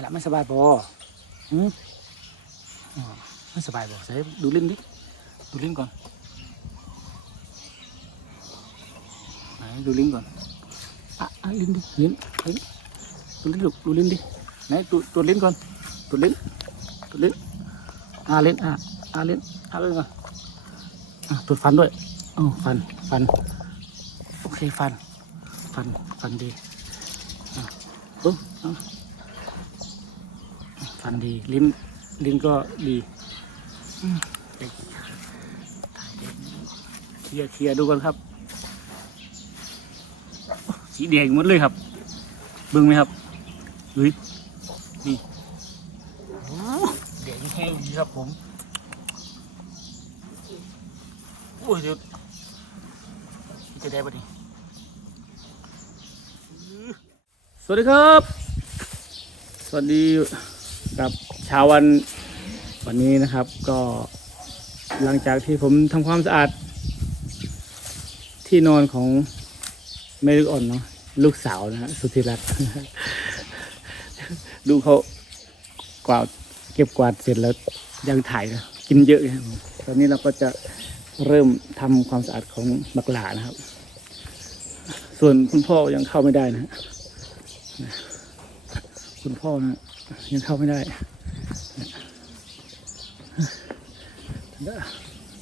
อะไรไม่สบายพออืมอ๋อไม่สบายพอใส่ดูลิ้นดิ ดูลิ้นก่อนไหนดูลิ้นก่อน อะอะลิ้นดิ ลิ้น ลิ้น ดูลิ้นลูกดูลิ้นดิ ไหนตัวตัวลิ้นก่อน ตัวลิ้น ตัวลิ้น อ่าลิ้น อะ อ่าลิ้น อ่าลิ้นก่อน อะตัวฟันด้วยอ๋อฟัน ฟัน โอเค ฟัน ฟัน ฟันดี อะปุ๊บอะ ฟันดีลิ้นลิ้นก็ดีอืมเด็กถ่ายเด็กเคลียร์เคลียร์ดูกันครับ สีแดงหมดเลยครับ เบิ่งไหมครับเฮ้ยนี่โอ้แดงแห้งดีครับผมโอ้ยเดี๋ยวจะได้ปะนี่สวัสดีครับ สวัสดี กับเช้าวันวันนี้นะครับก็หลังจากที่ผมทำความสะอาด ที่นอนของแม่ลูกอ่อนเนาะลูกสาวนะฮะสุธิรัตน์ดูเขากวาดเก็บกวาดเสร็จแล้วยังถ่ายนะกินเยอะนะครับตอนนี้เราก็จะเริ่มทำความสะอาดของบักหลานะครับ ส่วนคุณพ่อยังเข้าไม่ได้นะฮะคุณพ่อนะ ยังเข้าไม่ได้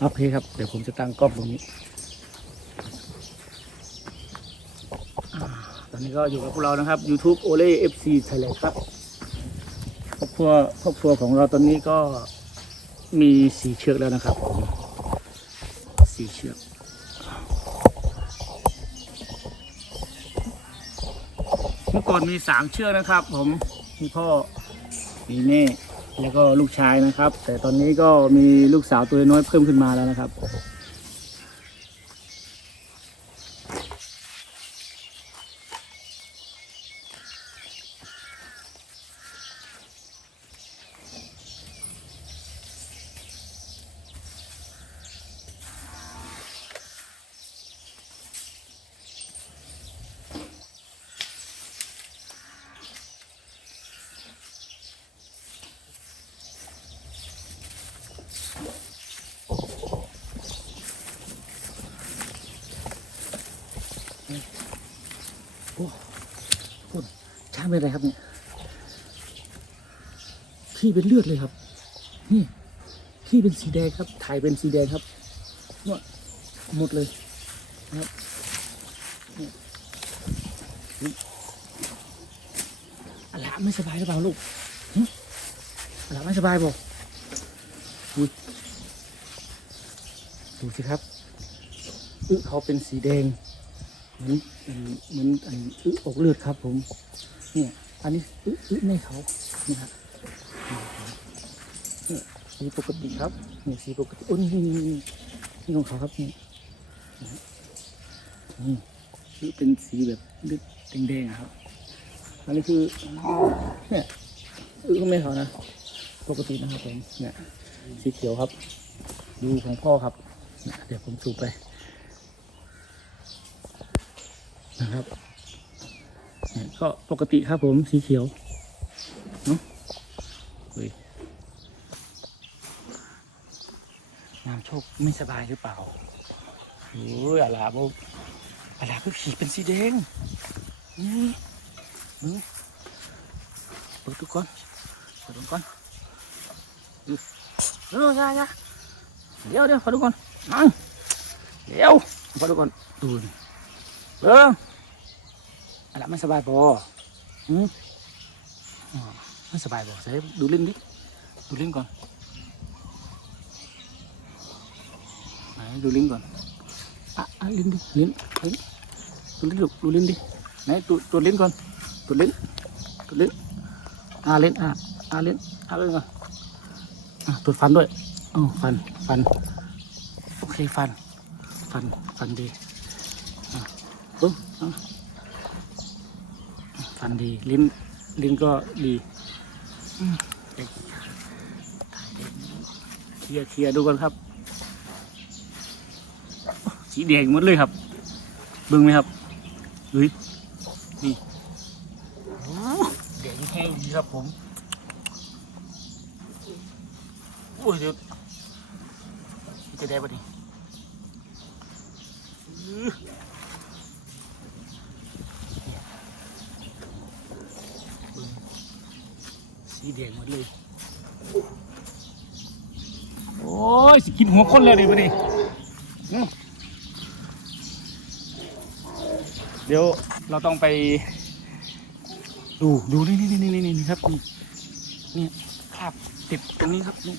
โอเคครับ เดี๋ยวผมจะตั้งกล้องตรงนี้ ตอนนี้ก็อยู่กับพวกเรานะครับ YouTube o l e FC Thailand ครับ ครอบครัวครอบครัวของเราตอนนี้ก็มีสีเชือกแล้วนะครับผมสีเชือกเมื่อก่อนมีสามเชือกนะครับผม มีพ่อมีแม่แล้วก็ลูกชายนะครับ แต่ตอนนี้ก็มีลูกสาวตัวน้อยเพิ่มขึ้นมาแล้วนะครับ เป็นไรครับเนี่ยขี้เป็นเลือดเลยครับ นี่ขี้เป็นสีแดงครับถ่ายเป็นสีแดงครับเนี่ยหมดเลยนะครับอะไรไม่สบายหรือเปล่าลูกหึอะไรไม่สบายบอกอุ้ยดูสิครับอึเขาเป็นสีแดงเหมือนอันเหมือนอันอึออกเลือดครับผม นี่ยอันนี้อึอึในเขานี่ฮะนี่สีปกติครับนี่สีปกติโอ้นี่นี่นี่ของเขาครับนี่นี่อึเป็นสีแบบแดงๆครับ อันนี้คือเนี่ยอึของแม่เขานะปกตินะครับผมเนี่ยสีเขียวครับ ดูของพ่อครับ เดี๋ยวผมสูบไปนะครับ ก็ปกติครับผมสีเขียวเนาะน้ำโชคไม่สบายหรือเปล่าโอ้ยอาลาบอาลาก็ขี่เป็นสีแดงนี่มึงเปิดทุกคนเปิดทุกคนเออยายาเดี๋ยวเดี๋ยวขอดูก่อนนั่งเดี๋ยวขอดูก่อนดูนี่เออ อะไรไม่สบายพออืมอ๋อไม่สบายพอใส่ดูลิ้นดิดูลิ้นก่อนไหนดูลิ้นก่อนอะอะลิ้นดิลิ้นลิ้นดูลิ้นลูกดูลิ้นดิไหนตัวตัวลิ้นก่อนตัวลิ้นตัวลิ้นอ่าลิ้นอะอ่าลิ้นอ่าลิ้นก่อนอะตัวฟันด้วยอ๋อฟันฟันโอเคฟันฟันฟันดีปุ๊บอะ ฟันดีลิ้นลิ้นก็ดีเคลียเคลียดูกันครับ สีแดงหมดเลยครับเบิ่งไหมครับเฮ้ยนี่แดงแห้งดีครับผมโอ้ยเดี๋ยวจะได้ปะดิ สีแดงหมดเลย โอ้ย สิกินหัวคนแล้วดิปะนี่อื้อเดี๋ยวเราต้องไป ดูดูนี่นี่นี่นี่นี่ครับนี่นี่คราบติดตรงนี้ครับ นี่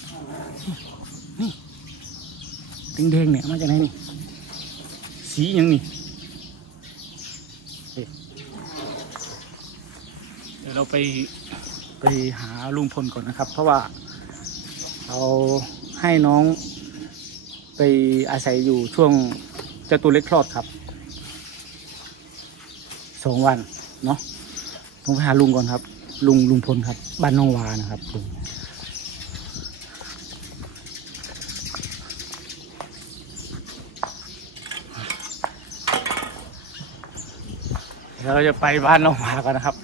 นี่นี่แดงๆเนี่ยมาจากไหนนี่ สีหยังนี่เฮ้ยเดี๋ยวเราไป ไปหาลุงพลก่อนนะครับ เพราะว่าเราให้น้องไปอาศัยอยู่ช่วงเจ้าตัวเล็กคลอดครับสองวันเนาะต้องไปหาลุงก่อนครับ ลุงลุงพลครับ บ้านน้องวานะครับลุงเราจะไปบ้านน้องวากันนะครับ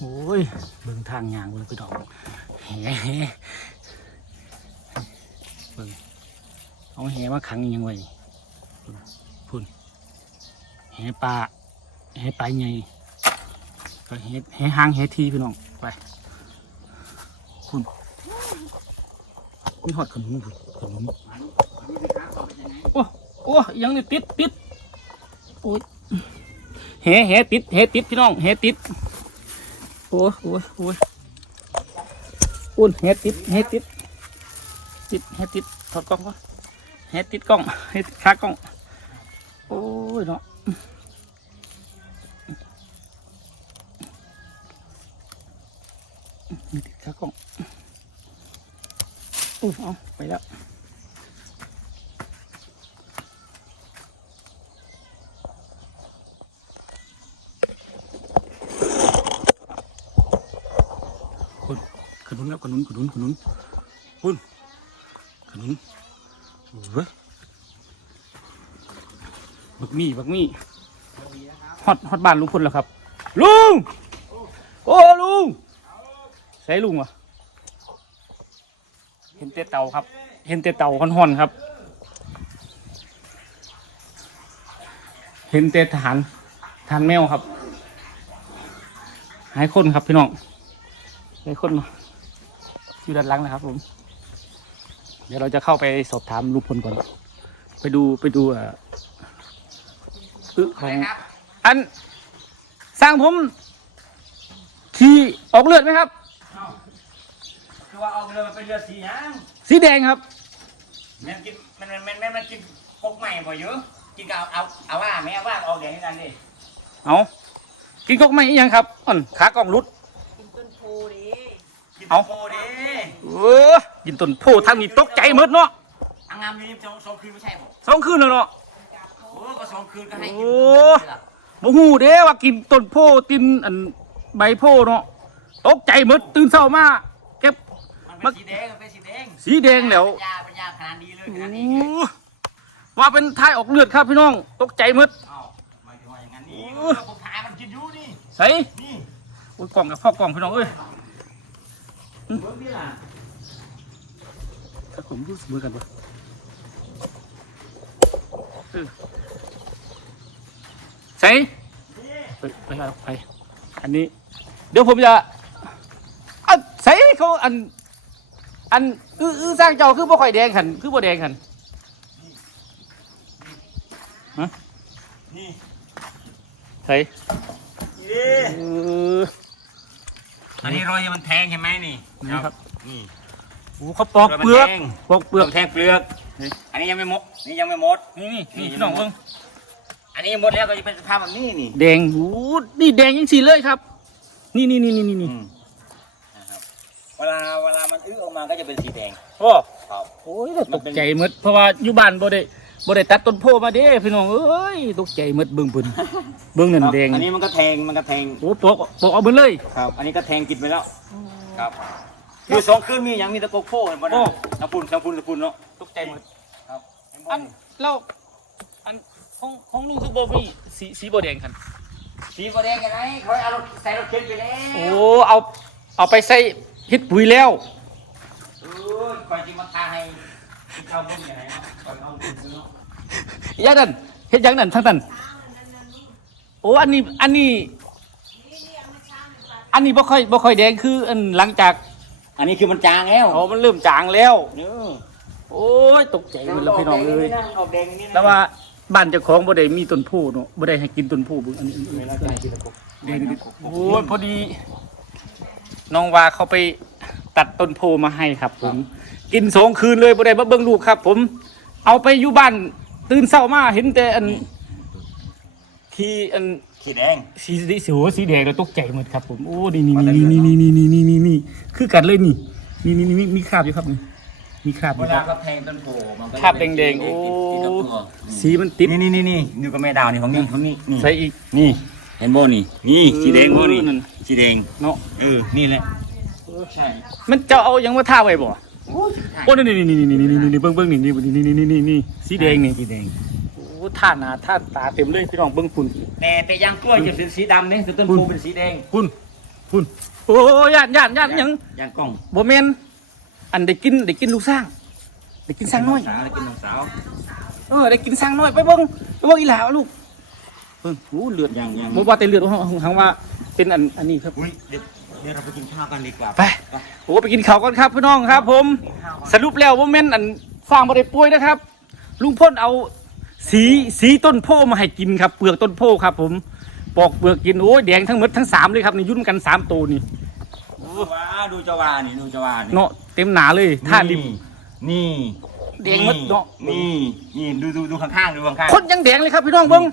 โอ้ยเบิ่งทางยางเบิ่งไปดอกแหเบิ่งเอาแหมาขังยังไว้พุ่นพุ่นแหปลาแหปลาใหญ่ก็แหแหหางแหทีพี่น้องไปคุณมีหอดขนมพุ่นขนมโอ้โอ้ยังนี่ติดติดโอ้ยแหแหติดแหติดพี่น้องแหติด อ้ยโอ้ยโอ้ยอุ่นเฮ็ดติดเฮ็ดติดติดเฮ็ดติดถอดกล้องก่อนเฮ็ดติดกล้องเฮ็ดติดขากล้อง โอ้ยเนาะติดขากล้องอู้เอาไปแล้ว คุณข นแล้วขนุนขนุนขนุนคุณขนุนเว้ยบักมี่บักมี่ฮอดฮอดบ้านลุงพลแล้วครับ ลุง โอ้ลุงใส่ลุงวะเห็นเตเต่าครับ เห็นเตเต่าห่อนๆครับ เห็นเตทหารทหานแมวครับ หายคนครับพี่น้องมีคน อยู่ด้านหลังนะครับ ผม เดี๋ยวเราจะเข้าไปสอบถามลุงพลก่อน ไปดูไปดูเอ่ออึของอันสร้างผมขี่ออกเลือดไหมครับคือว่าเอาเรือมันเป็นเรือสีหางสีแดงครับมันกินมันมันมันมันมันกินพกใหม่บ่เยอะกินก็เอาเอาเอาว่าแม่ว่าเอาแดงให้กันดิเอากินกอกไม่อีกยังครับอ่อนขากล่องรุดกินต้นโพดิกินเอาโคดิ เออกินต้นโพทางนี้ตกใจหมดเนาะอังงามอยู่นี่สองสองคืนไม่ใช่บ่สองคืนแล้วเนาะโอ้ก็สองคืนก็ให้กินโอ้บ่ฮู้เด้ว่ากินต้นโพตินอันใบโพเนาะตกใจหมดตื่นเช้ามาเก็บมันเป็นสีแดงมันเป็นสีแดงสีแดงแล้วปัญญาปัญญาขนาดดีเลยขนาดโอ้นี้เลยว่าเป็นทายออกเลือดครับพี่น้อง ตกใจหมดเอ้าหมายถึงว่าอย่างนั้นนี่โอ้ผมหามันกินอยู่นี่ใส่นี่โอ้ยกล่องกับพ่อกล่องพี่น้องเอ้ยเบิ่งนี่ล่ะ ถ้าผมรู้สึกเหมือนกันปะเออใส่ไปไปไปไป อันนี้ เดี๋ยวผมจะอันใส่เขาอัน อันอื้ออื้อสร้างเจ้าคือบ่ค่อยแดงขันคือบ่แดงขันนี่ใส่นี่เอออันนี้รอยมันแทงใช่ไหมนี่ นี่ครับ นี่ โอ้เขาปอกเปลือกรยมันแทงปอกเปลือกมันแทงเปลือกนี่อันนี้ยังไม่หมด นี่ยังไม่หมด นี่นี่นี่พี่น้องเบิ่งอันนี้หมดแล้วก็จะเป็นสภาพแบบนี้นี่ แดงโอ้นี่แดงยังสีเลยครับ นี่นี่นี่นี่นี่นี่นะครับเวลาเวลามันอื้อออกมาก็จะเป็นสีแดง โอ้ครับโอ้ยตกใจหมดเพราะว่าอยู่บ้านบ่ได้บ่ได้ตัดต้นโพมาเด้พี่น้องเอ้ยตกใจหมดเบิ่งเพิ่นเบิ่งนั่นแดง อันนี้มันก็แทงมันก็แทง โอ้ปอกปอกเอาเบิ่เลย ครับ อันนี้ก็แทงกินไปแล้ว ครับ อยู่สองคืนมีอย่างมีตะกกโฟเห็นบ่โอ้นะตะปุ่นตะปุ่นตะปุ่นเนาะตกใจหมดครับเห็นบ่อันนี่แล้วอันของของลุงคือบ่มีสีสีบ่แดงคันสีบ่แดงกันไหนเขาเอารถใส่รถเข็นไปแล้วโอ้เอาเอาไปใส่เฮ็ดปุ๋ยแล้วเออคอยจิมาทาให้เจ้าบุญอย่างไรเนาะคอยเอาบุญซื้อเนาะยาดันเฮ็ดหยังนั่นทั้งนั้นโอ้อันนี้อันนี้ อันนี้บ่ค่อยบ่ค่อยแดงคืออันหลังจาก อันนี้คือมันจางแล้วอ๋อมันเริ่มจางแล้วเนื้อโอ้ยตกใจหมดแล้วพี่น้องเอ้ยออกแดงนี่นะแล้วว่าบ้านเจ้าของบ่ได้มีต้นโพเนาะบ่ได้ให้กินต้นโพเบิ่งอันนี้อันนี้เวลาจะให้กินตะกกเดี๋ยวๆๆโอ้ยพอดี น้องวาเขาไปตัดต้นโพมาให้ครับ ผม กินสองคืนเลยบ่ได้มาเบิ่งลูกครับ ผม เอาไปอยู่บ้านตื่นเช้ามาเห็นแต่อัน ที่อันขีดแดง สีสีสีหัวสีแดงเราตกใจหมดครับผมโอ้นี่นี่นี่นี่นี่นี่นี่นี่นี่นี่คือกันเลยนี่นี่นี่นี่มีคราบอยู่ครับนี่มีคราบอเวยู่คลารับเขาแทงต้นโพมันก็คราบแดงๆโอ้ ติดกับตัวสีมันติดนี่นี่นี่นี่อยู่กับแม่ดาวนี่ของนี่ของนี่นี่ใส่อีกนี่ เห็นโบนี่นี่สีแดงโบนี่เออนั่น สีแดงเนาะเออนี่แหละใช่มันจะเอายังมาท่าไว้บ่โอ้นี่นี่นี่นี่นี่นี่นี่เบิ่งเบิ่งนี่นี่นี่นี่นี่นี่นี่สีแดงนี่สีแดง โอ้ท่าหนาท่าตาเต็มเลยพี่น้องเบิ่งคุณแต่แต่ยางกล้วยจะเป็นสีดำเนี่ยแต่ต้นโพเป็นสีแดงคุณคุณโอ้ย่านย่านย่านหยังยางกล้องบ่แม่นอันได้กินได้กินลูกสร้างได้กินสร้างน้อยสาวกินน้องสาวเออได้กินสร้างน้อยไปเบิ่งไปเบิ่งอีหลาเอาลูกเบิ่งโอ้เลือดยังยังบ่ว่าแต่เลือดว่าหังว่าเป็นอันอันนี้ครับอุ้ยเดี๋ยวเดี๋ยวเราไปกินข้าวกันดีกว่าไปโอ้ไปกินข้าวก่อนครับพี่น้องครับ ผม สรุปแล้วว่าแม่นอันสร้างบ่ได้ป่วยนะครับ ลุงพ่นเอา สีสีต้นโพมาให้กินครับ เปลือกต้นโพครับ ผมปอกเปลือกกินโอ้ยแดงทั้งหมดทั้งสามเลยครับนี่ยุ่นกันสามตัวนี่ว้าดูจาวานี่ดูจาวานี่เนาะเต็มหนาเลยท่าริมนี่แดงหมดเนาะนี่นี่ดูดูดูข้างๆดูข้างคนยังแดงเลยครับพี่น้องเบิ้ง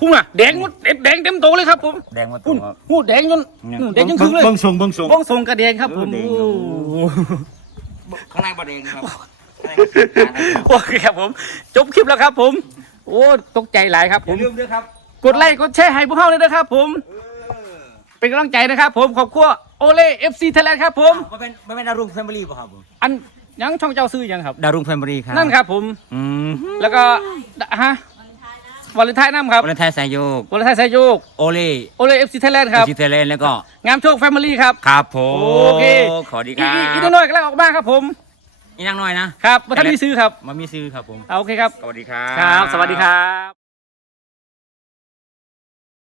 พุ่งอะแดงหมดเต็มแดงเต็มโตเลยครับผมๆแดงมาตัพุ่วงหูแดงจนอืมแดงจนครึ่งเลยเบิ้งทรงเบิ้งทรงบ้องทรงกระแดงครับผมเออแดงโอ้ข้างในบ่แดงครับ โอเคครับผม จบคลิปแล้วครับ ผม โอ้ตกใจหลายครับอผย่ามลืมด้วยครับกดไลค์กดแชร์ให้พวกเขาเลยนะครับ ผมเป็นกำลังใจนะครับ ผมขอบคุณโอเล่เอฟซีไทยแลนด์ครับ ผม มันเป็นมันเป็นดารุงแฟมิลี่ป่ะครับผมอันยังช่องเจ้าซื้อยังครับ ดารุงแฟมิลี่ครับนั่นครับ ผม อืมแล้วก็ฮะวาเลนไทน์น้ำครับวันไทยสายโยกวาเลนไทน์ไซโยกโอเล่โอเล่เอฟซีไทยแลนด์ครับจิเทเลนแล้วก็งามโชคแฟมิลี่ครับ ครับผมโอเคขอดีครัอีกอีกบ นิดหน่อยก็แล้วออกมาครับผม อีกนักหน่อยนะครับมาท่านมีซื้อครับมามีซื้อครับผมเอาโอเคครับ สวัสดีครับ ครับ สวัสดีครับ